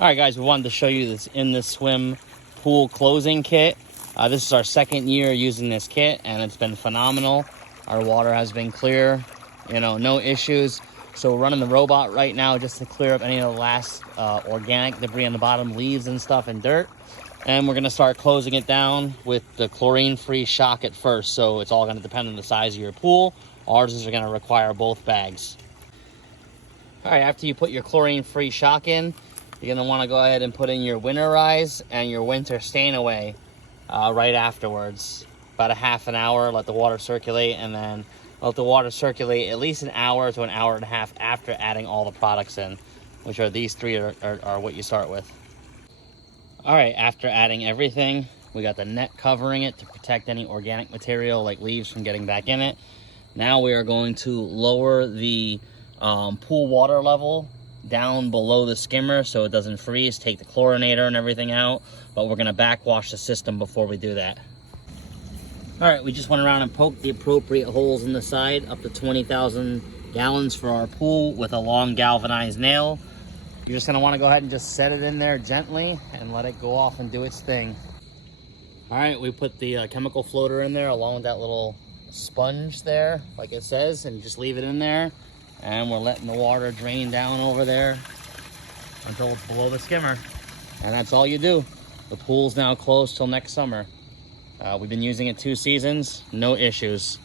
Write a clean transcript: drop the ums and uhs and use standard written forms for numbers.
All right, guys, we wanted to show you this In the Swim pool closing kit. This is our second year using this kit, and it's been phenomenal. Our water has been clear, no issues. So we're running the robot right now just to clear up any of the last organic debris on the bottom, leaves and stuff and dirt. And we're gonna start closing it down with the chlorine-free shock at first. So it's all gonna depend on the size of your pool. Ours is gonna require both bags. All right, after you put your chlorine-free shock in, you're gonna wanna go ahead and put in your winterize and your winter stain away right afterwards. About a half an hour, let the water circulate, and then let the water circulate at least an hour to an hour and a half after adding all the products in, which are these three are what you start with. All right, after adding everything, we got the net covering it to protect any organic material like leaves from getting back in it. Now we are going to lower the pool water level down below the skimmer so it doesn't freeze, take the chlorinator and everything out, but we're gonna backwash the system before we do that. All right, we just went around and poked the appropriate holes in the side, up to 20,000 gallons for our pool with a long galvanized nail. You're just gonna wanna go ahead and just set it in there gently and let it go off and do its thing. All right, we put the chemical floater in there along with that little sponge there, like it says, and just leave it in there. And we're letting the water drain down over there until it's below the skimmer. And that's all you do. The pool's now closed till next summer. We've been using it 2 seasons, no issues.